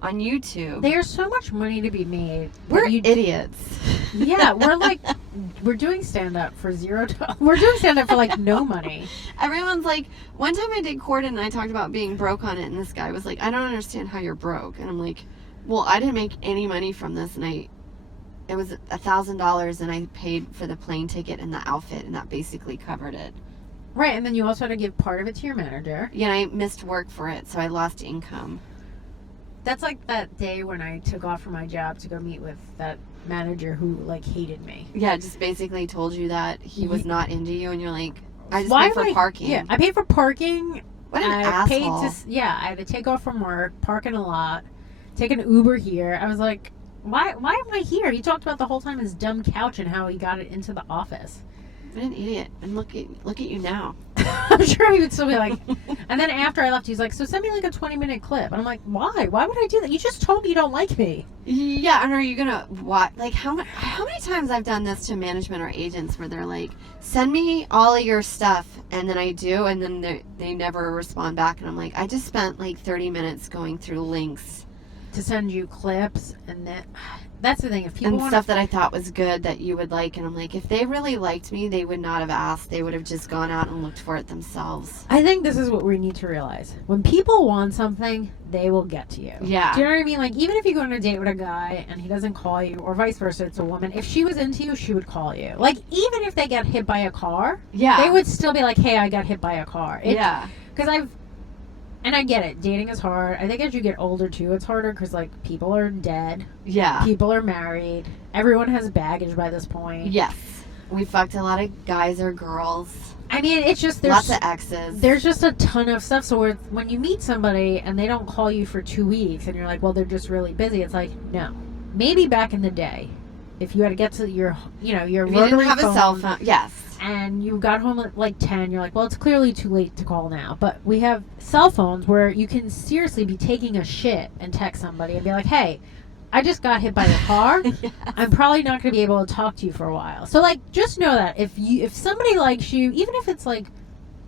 on YouTube. There's so much money to be made. We're idiots. Yeah, we're doing stand-up for $0. We're doing stand-up for like no money. Everyone's like, one time I did Corden and I talked about being broke on it, and this guy was like, I don't understand how you're broke. And I'm like, well, I didn't make any money from this, and it was $1,000, and I paid for the plane ticket and the outfit, and that basically covered it. Right, and then you also had to give part of it to your manager. Yeah, and I missed work for it, so I lost income. That's like that day when I took off from my job to go meet with that manager who like hated me. Yeah, just basically told you that he was not into you, and you're like, I just Why paid for parking. Yeah, I paid for parking. What an I asshole. I had to take off from work, park in a lot, take an Uber here. I was like, why am I here? He talked about the whole time his dumb couch and how he got it into the office. What an idiot. And look at you now. I'm sure he would still be like, and then after I left, he's like, so send me like a 20-minute clip. And I'm like, why? Why would I do that? You just told me you don't like me. Yeah, and are you gonna what? Like how many times I've done this to management or agents where they're like, send me all of your stuff, and then I do, and then they never respond back, and I'm like, I just spent like 30 minutes going through links To send you clips, and that's the thing. If people and want stuff that I thought was good that you would like, and I'm like, if they really liked me, they would not have asked. They would have just gone out and looked for it themselves. I think this is what we need to realize. When people want something, they will get to you. Yeah. Do you know what I mean? Like, even if you go on a date with a guy and he doesn't call you, or vice versa, it's a woman, if she was into you, she would call you. Like, even if they get hit by a car, Yeah. they would still be like, hey, I got hit by a car. Yeah. Because and I get it, dating is hard. I think as you get older, too, it's harder because, like, people are dead. Yeah. People are married. Everyone has baggage by this point. Yes. We fucked a lot of guys or girls. I mean, it's just Lots of exes. There's just a ton of stuff. So when you meet somebody and they don't call you for 2 weeks and you're like, well, they're just really busy. It's like, no. Maybe back in the day, if you had to get to your if you rotary didn't have phone, a cell phone. Yes. and you got home at like 10, you're like, well, it's clearly too late to call now. But we have cell phones where you can seriously be taking a shit and text somebody and be like, hey, I just got hit by a car. Yes. I'm probably not going to be able to talk to you for a while. So, like, just know that if somebody likes you, even if it's like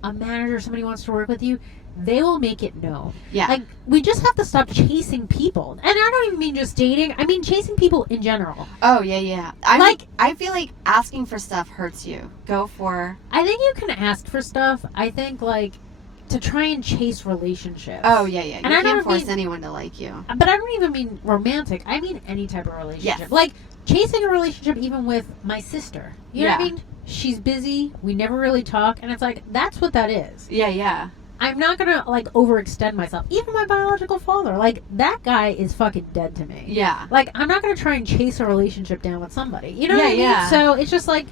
a manager, somebody wants to work with you, they will make it known. Yeah. Like, we just have to stop chasing people. And I don't even mean just dating. I mean chasing people in general. Oh, yeah. I feel like asking for stuff hurts you. Go for... I think you can ask for stuff. I think, like, to try and chase relationships. Oh, yeah. You And I can't don't force mean- anyone to like you. But I don't even mean romantic. I mean any type of relationship. Yes. Like, chasing a relationship even with my sister. You know what I Yeah. mean? She's busy. We never really talk. And it's like, that's what that is. Yeah. I'm not going to, like, overextend myself. Even my biological father. Like, that guy is fucking dead to me. Yeah. Like, I'm not going to try and chase a relationship down with somebody. You know Yeah, what I mean? yeah. So, it's just like,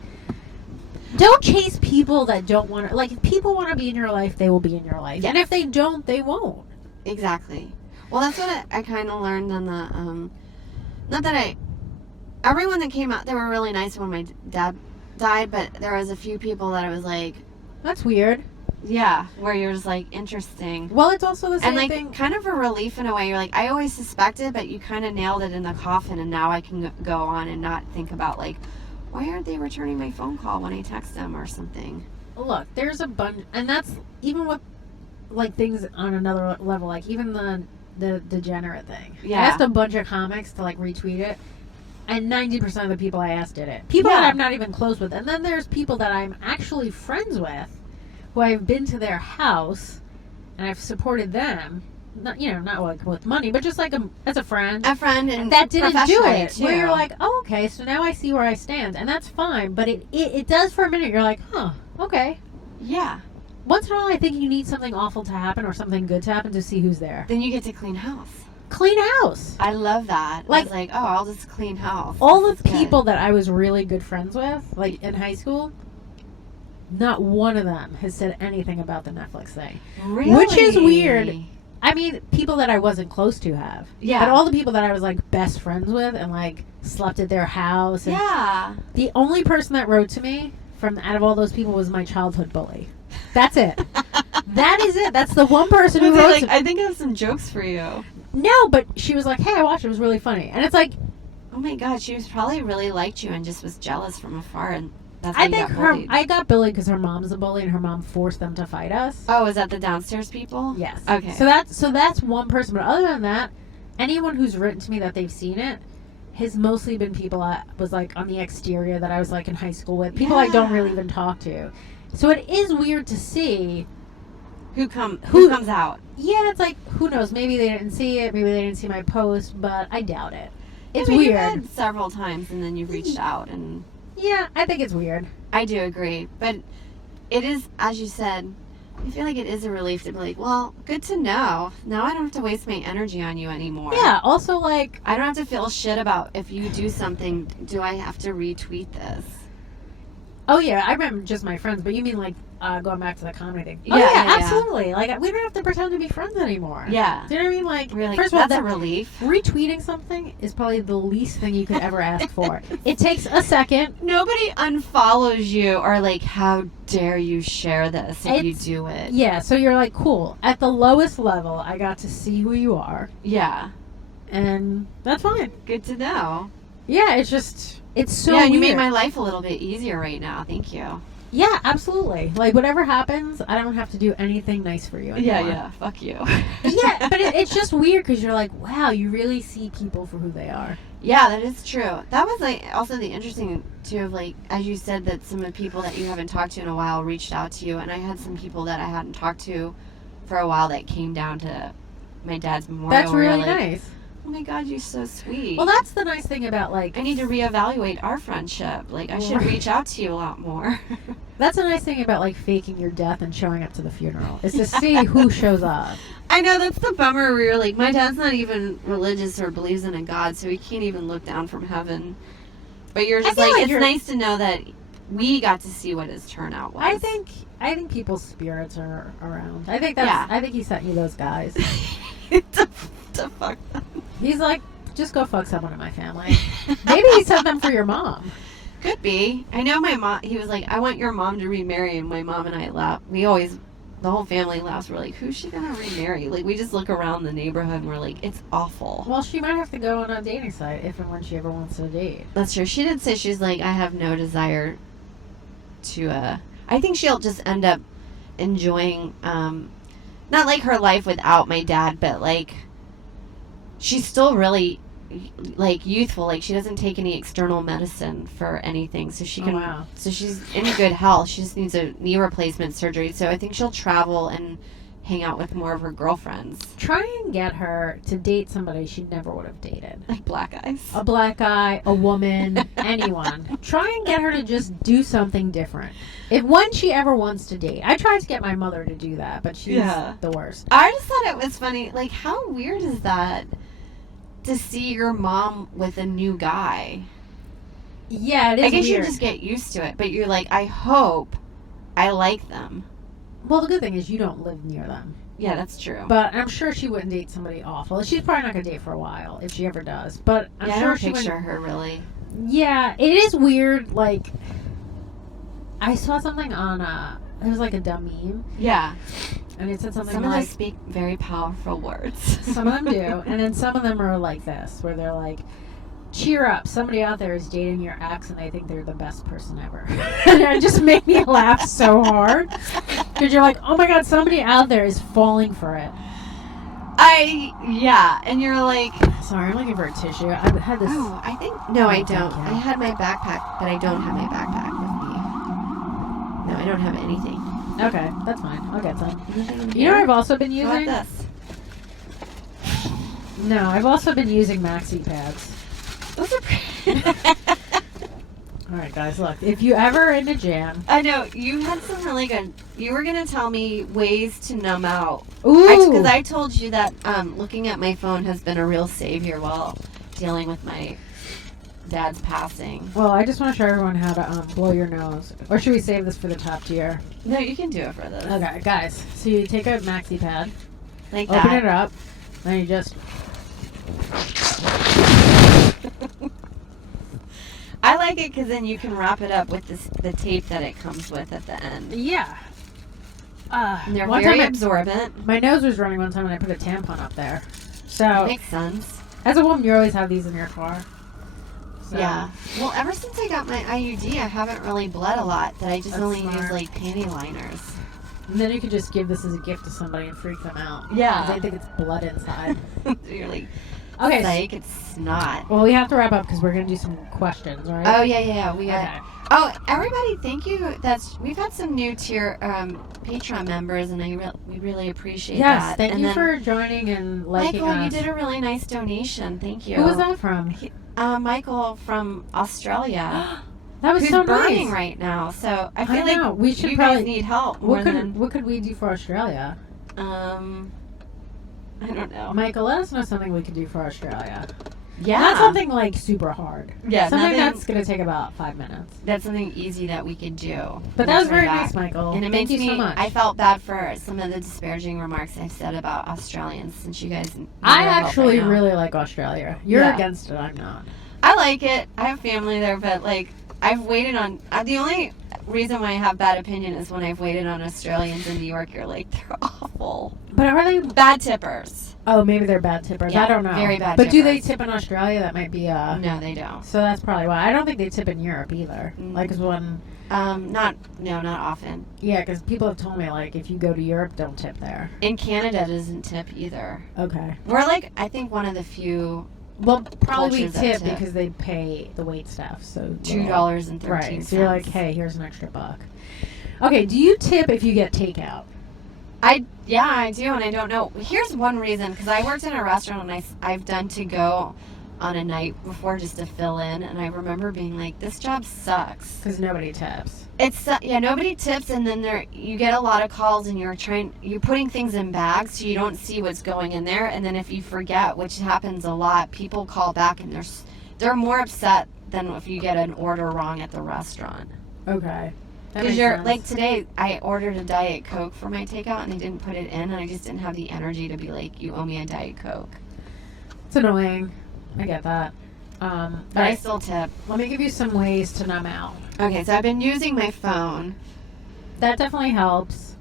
don't chase people that don't want to. Like, if people want to be in your life, they will be in your life. Yes. And if they don't, they won't. Exactly. Well, that's what I kind of learned on the, not that everyone that came out, they were really nice when my dad died, but there was a few people that I was like, That's weird. yeah, where you're just like, interesting. Well, it's also the same And like, thing. kind of a relief in a way. You're like, I always suspected, but you kind of nailed it in the coffin, and now I can go on and not think about like, why aren't they returning my phone call when I text them or something? Look, there's a bunch, and that's even with like things on another level, like even the degenerate thing. Yeah. I asked a bunch of comics to like retweet it, and 90% of the people I asked did it. People Yeah. that I'm not even close with, and then there's people that I'm actually friends with, who I've been to their house, and I've supported them. Not not like with money, but just like as a friend. A friend and That didn't do professionally, it. too. Where you're like, oh, okay, so now I see where I stand, and that's fine. But it does for a minute. You're like, huh, okay. yeah. Once in a while, I think you need something awful to happen or something good to happen to see who's there. Then you get to clean house. Clean house. I love that. I Like- was like, oh, I'll just clean house. All This the is good. people that I was really good friends with, like in high school, not one of them has said anything about the Netflix thing. Really? Which is weird. I mean, people that I wasn't close to have. Yeah. But all the people that I was like best friends with and like slept at their house. And Yeah. the only person that wrote to me from out of all those people was my childhood bully. That's it. That is it. That's the one person who Was I wrote like, to I think I have some jokes for you. No, but she was like, hey, I watched it. It was really funny. And it's like, Oh my god, she was probably really liked you and just was jealous from afar, and that's how I you think got her. bullied. I got bullied because her mom's a bully and her mom forced them to fight us. Oh, is that the downstairs people? Yes. Okay. So that's one person. But other than that, anyone who's written to me that they've seen it has mostly been people I was like on the exterior that I was like in high school with. People I don't really Yeah. even talk to. So it is weird to see. Who Who- comes out? Yeah, it's like, who knows? Maybe they didn't see it. Maybe they didn't see my post, but I doubt it. It's I mean, weird. You've had several times, and then you've reached out, and Yeah, I think it's weird. I do agree. But it is, as you said, I feel like it is a relief to be like, well, good to know. Now I don't have to waste my energy on you anymore. Yeah, also, like, I don't have to feel shit about if you do something. Do I have to retweet this? oh, yeah, I remember just my friends, but you mean, like, going back to the comedy thing. Yeah, Oh, yeah, yeah. absolutely. Like, we don't have to pretend to be friends anymore. Yeah. Do you know what I mean? Like, We're like, first of all, that's a that relief. retweeting something is probably the least thing you could ever ask for. It takes a second. Nobody unfollows you or like, how dare you share this if you It's- do it? Yeah, so you're like, cool. At the lowest level, I got to see who you are, Yeah. and that's fine. Good to know. Yeah, it's just, it's so yeah, you weird. made my life a little bit easier right now. Thank you. Yeah, absolutely. Like, whatever happens, I don't have to do anything nice for you anymore. Fuck you. Yeah, but it's just weird because you're like, wow, you really see people for who they are. Yeah, that is true. That was like also the interesting too of like, as you said, that some of the people that you haven't talked to in a while reached out to you, and I had some people that I hadn't talked to for a while that came down to my dad's memorial. That's where you're really like, nice. Oh my god, you're so sweet. Well, that's the nice thing about, like, I need to reevaluate our friendship. Like, I should Right. reach out to you a lot more. that's the nice thing about, like, faking your death and showing up to the funeral is to see who shows up. I know, that's the bummer where you're like, my dad's not even religious or believes in a God, so he can't even look down from heaven. But you're just feel like, like it's you're- nice to know that we got to see what his turnout was. I think people's spirits are around. I think Yeah. I think he sent you those guys. to fuck them. He's like, just go fuck someone in my family. Maybe he sent them for your mom. Could be. I know my mom. He was like, I want your mom to remarry, and my mom and I laugh. We always, the whole family laughs. We're like, who's she gonna remarry? Like, we just look around the neighborhood and we're like, it's awful. Well, she might have to go on a dating site if and when she ever wants to date. That's true. She did say, she's like, I have no desire to. I think she'll just end up enjoying, not like her life without my dad, but like, she's still really like youthful. Like, she doesn't take any external medicine for anything, so she can. Oh, wow. So she's in good health. She just needs a knee replacement surgery. So I think she'll travel and hang out with more of her girlfriends, Try and get her to date somebody she never would have dated. like black eyes. A black guy, a woman, anyone. Try and get her to just do something different. If when she ever wants to date. I tried to get my mother to do that, but she's Yeah. the worst. I just thought it was funny. Like, how weird is that to see your mom with a new guy? Yeah, it is I guess weird. you just get used to it, but you're like, I hope I like them. Well, the good thing is you don't live near them. Yeah, that's true. But I'm sure she wouldn't date somebody awful. She's probably not going to date for a while, if she ever does. But I'm yeah, I sure don't she picture wouldn't. her really. Yeah, it is weird. Like, I saw something on it was like a dumb meme, Yeah. and it said something Some of like, those speak very powerful words. some of them do, and then some of them are like this, where they're like, cheer up, somebody out there is dating your ex and they think they're the best person ever. And it just made me laugh so hard, because you're like, oh my god, somebody out there is falling for it. Yeah, and you're like, Sorry, I'm looking for a tissue. I've had this. oh, I think, no, I Oh, don't. thank I you. had my backpack, but I don't have my backpack with me. No, I don't have anything. Okay, that's fine. I'll get some. Anything in You know what here? I've also been How using? about this? No, I've also been using maxi pads. Those are pretty. All right, guys, look. If you ever in a jam, I know, you had some really good, you were going to tell me ways to numb out. ooh, Because I told you that looking at my phone has been a real savior while dealing with my dad's passing. well, I just want to show everyone how to blow your nose. Or should we save this for the top tier? No, you can do it for this. Okay, guys. So you take a maxi pad, Like open that. it up, then you just. I like it because then you can wrap it up with the tape that it comes with at the end. Yeah. And they're One very time absorbent. my nose was running one time and I put a tampon up there. So, Makes sense. as a woman, you always have these in your car. So, Yeah. Well, ever since I got my IUD, I haven't really bled a lot. That I just That's only use smart. like panty liners. And then you could just give this as a gift to somebody and freak them out. Yeah. 'Cause they think it's blood inside. You're like, Okay. psych, it's snot. Well, we have to wrap up because we're going to do some questions, all right? Oh yeah. We got. Okay. Oh, everybody, thank you. We've had some new tier Patreon members, and we really appreciate Yes, that. thank And you then, for joining and liking Michael, you us. did a really nice donation. Thank you. Who was that from? Michael from Australia. That was who's so burning nice. right now. So I feel know. like We should you probably- guys need help more What could we do for Australia? than I don't know. Michael, let us know something we could do for Australia. Yeah, Not something like super hard. Yeah, Something nothing- that's going to take about 5 minutes. That's something easy that we could do. But that was Once we're very back. nice, Michael. And it Thank makes you me. so much. I felt bad for some of the disparaging remarks I've said about Australians, since you guys. need I our help actually right now. really like Australia. You're Yeah. against it, I'm not. I like it. I have family there, but like I've waited on. The only reason why I have bad opinion is when I've waited on Australians in New York. You're like, they're awful. But are they... Bad tippers. Oh, maybe they're bad tippers. Yeah, I don't know. very bad But do they tippers. tip in Australia? That might be... No, they don't. So that's probably why. I don't think they tip in Europe either. Mm. Like, 'cause when... Not often. Yeah, because people have told me, like, if you go to Europe, don't tip there. In Canada, doesn't tip either. Okay. We're like, I think one of the few Well, probably we Cultures that tip tip. because they pay the wait staff. So $2.13. Right. So you're like, hey, here's an extra buck. Okay. Do you tip if you get takeout? I do, and I don't know. Here's one reason, because I worked in a restaurant and I've done to go on a night before just to fill in, and I remember being like, this job sucks. Because nobody tips. It's nobody tips, and then you get a lot of calls, and you're putting things in bags, so you don't see what's going in there, and then if you forget, which happens a lot, people call back and they're more upset than if you get an order wrong at the restaurant. Okay. That Because makes you're sense. like today, I ordered a Diet Coke for my takeout and they didn't put it in, and I just didn't have the energy to be like, you owe me a Diet Coke. It's annoying. I get that. But I Alright, still tip. let me give you some ways to numb out. Okay, so I've been using my phone. That definitely helps.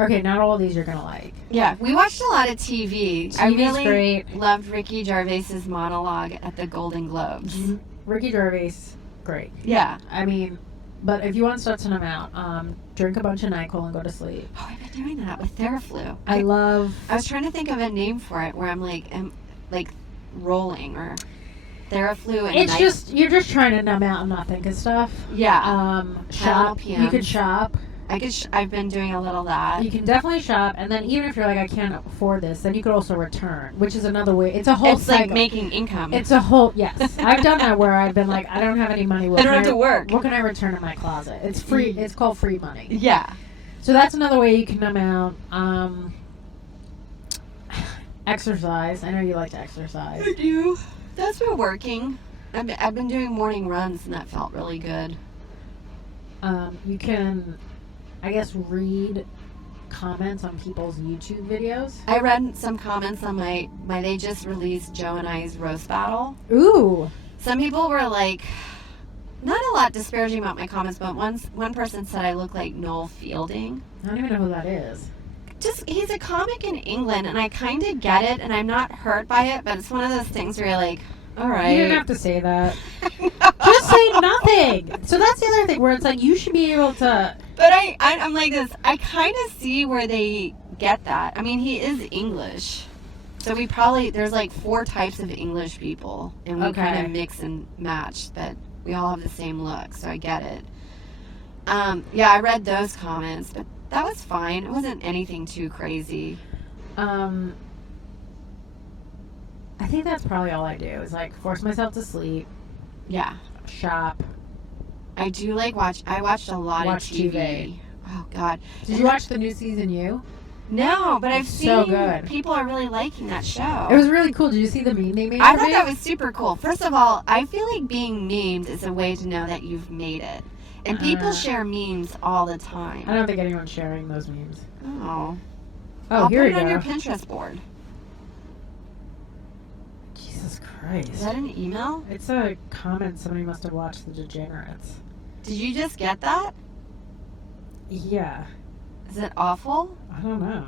Okay, not all of these you're gonna like. Yeah, we watched a lot of TV. I TV's really great. loved Ricky Gervais's monologue at the Golden Globes. Ricky Gervais, great. Yeah. I mean, but if you want stuff to numb out, drink a bunch of NyQuil and go to sleep. Oh, I've been doing that with Theraflu. I love. I was trying to think of a name for it where I'm like rolling or Theraflu and It's night- just you're just trying to numb out and not think of stuff. yeah. Shop. PM. You could shop. I could. I've been doing a little of that. You can definitely shop, and then even if you're like, I can't afford this, then you could also return, which is another way. It's a whole It's like cycle. making income. It's a whole yes. I've done that where I've been like, I don't have any money. What I don't can have to work. What can I return in my closet? It's free. It's called free money. Yeah. So that's another way you can numb out. Exercise. I know you like to exercise. I do. That's been working. I've been doing morning runs and that felt really good. You can, I guess, read comments on people's YouTube videos. I read some comments on my they just released Joe and I's roast battle. Ooh. Some people were like, not a lot disparaging about my comments, but one person said I look like Noel Fielding. I don't even know who that is. Just, he's a comic in England, and I kind of get it, and I'm not hurt by it, but it's one of those things where you're like, all right. You didn't have to say that. Just say nothing. So that's the other thing where it's like you should be able to. But I'm like this. I kind of see where they get that. I mean, he is English. So there's like 4 types of English people, and we Okay. kind of mix and match, but we all have the same look, so I get it. Yeah, I read those comments, but that was fine. It wasn't anything too crazy. I think that's probably all I do is like force myself to sleep, Yeah. shop. I do like I watched a lot Watch of TV. TV. Oh, God. Did you watch the new season? No, but I've It's seen so good. people are really liking that show. It was really cool. Did you see the meme they made? I for thought me? that was super cool. First of all, I feel like being memed is a way to know that you've made it. And people share memes all the I time. don't think anyone's sharing those memes. Oh. Oh, I'll here put you it on go. your Pinterest board. Jesus Is Christ. that an email? It's a comment somebody must have watched The Degenerates. Did you just get that? Yeah. Is it awful? I don't know.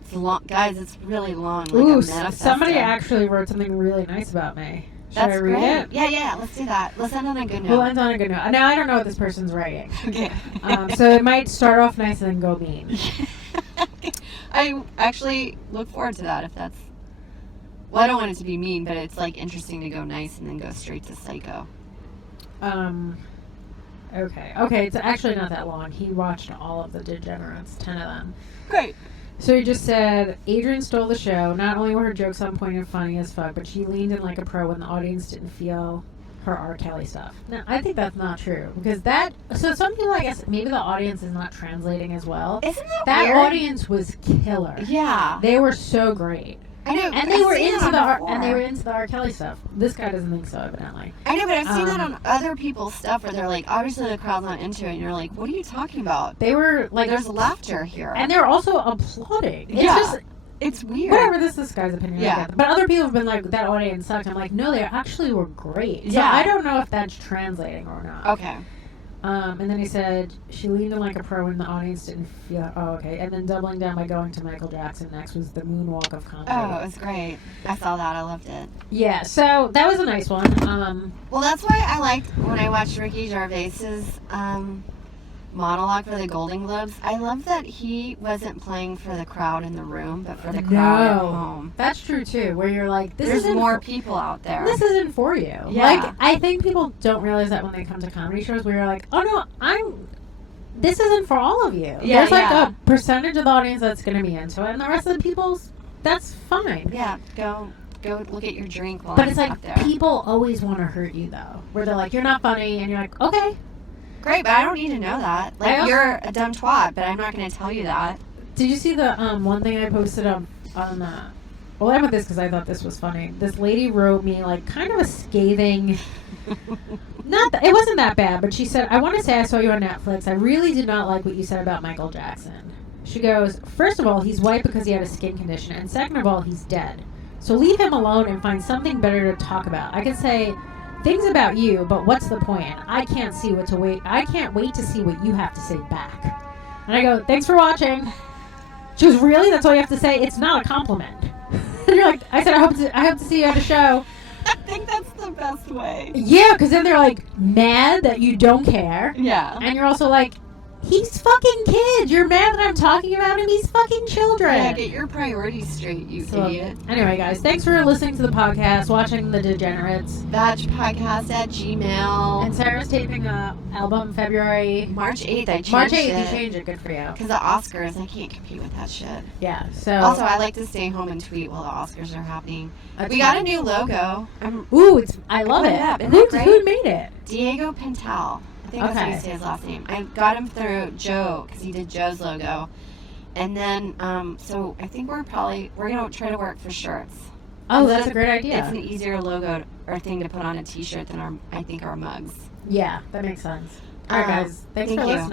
It's long, guys. It's really long. Like Ooh, a manifesto. somebody actually wrote something really nice about me. Should That's I read great. it? Yeah. Let's do that. Let's end on a good We'll note. end on a good note. Now, I don't know what this person's writing. Okay. So it might start off nice and then go mean. I actually look forward to that if that's. Well, I don't want it to be mean, but it's like interesting to go nice and then go straight to psycho. Okay, it's actually not that long. He watched all of The Degenerates, 10 of them. Great. So he just said, Adrian stole the show. Not only were her jokes on point and funny as fuck, but she leaned in like a pro when the audience didn't feel her R. Kelly stuff. Now, I think that's not true. Because so some people, I guess, maybe the audience is not translating as well. Isn't That weird? audience was killer. Yeah. They were so great. I know. And they were into the R. Kelly stuff. This guy doesn't think so, evidently. I know, but I've seen that Um, on other people's stuff where they're like, obviously the crowd's not into it, and you're like, what are you talking about? They were like, There's laughter here. and they were also applauding. It's Yeah. just It's weird. whatever. This is this guy's opinion. I Yeah. get that. But other people have been like, that audience sucked. I'm like, no, they actually were great. So Yeah. I don't know if that's translating or not. Okay. And then he said she leaned in like a pro when the audience didn't feel. Oh, okay. And then doubling down by going to Michael Jackson next was the moonwalk of comedy. Oh, it was great. I saw that. I loved it. Yeah. So that was a nice one. Well, that's why I liked when I watched Ricky Gervais's monologue for the Golden Globes. I love that he wasn't playing for the crowd in the room, but for the crowd at home. That's true too. Where you're like, this There's isn't more for- people out there. This isn't for you. Yeah. Like, I think people don't realize that when they come to comedy shows where you're like, oh no, this isn't for all of you. Yeah, There's like yeah. a percentage of the audience that's going to be into it, and the rest of the people's, that's fine. Yeah, go look at your drink while But I'm it's like, out there. people always want to hurt you though. Where they're like, you're not funny, and you're like, okay. Great, but I don't need to know that. I Like, also- you're a dumb twat, but I'm not going to tell you that. Did you see the one thing I posted on well, I went this because I thought this was funny. This lady wrote me like kind of a scathing Not that, it wasn't that bad, but she said, I want to say I saw you on Netflix. I really did not like what you said about Michael Jackson. She goes, first of all, he's white because he had a skin condition, and second of all, he's dead. So leave him alone and find something better to talk about. I can say things about you, but what's the point? I can't wait to see what you have to say back. And I go, thanks for watching. She goes, really? That's all you have to say? It's not a compliment. And you're like, I said, I hope to see you at a show. I think that's the best way. Yeah, because then they're like mad that you don't care. Yeah. And you're also like, he's fucking kids. You're mad that I'm talking about him. He's fucking children. Yeah, get your priorities straight, you idiot. Anyway, guys, thanks for listening to the podcast, watching The Degenerates. Batchpodcast@gmail. And Sarah's taping a album February. March 8th, I changed March 8th, it. you changed it. Good for you. Because the Oscars, I can't compete with that shit. Yeah, so. Also, I like to stay home and tweet while the Oscars are happening. We got a new logo. Ooh, I love put it. it up. Isn't that great? Who made it? Diego Pintal. I think that's how you say his last name. I got him through Joe, because he did Joe's logo. And then, so I think we're going to try to work for shirts. Oh, that's a great idea. It's an easier logo or thing to put on a t-shirt than our mugs. Yeah, that makes sense. All right, guys. Thanks for thank you. listening.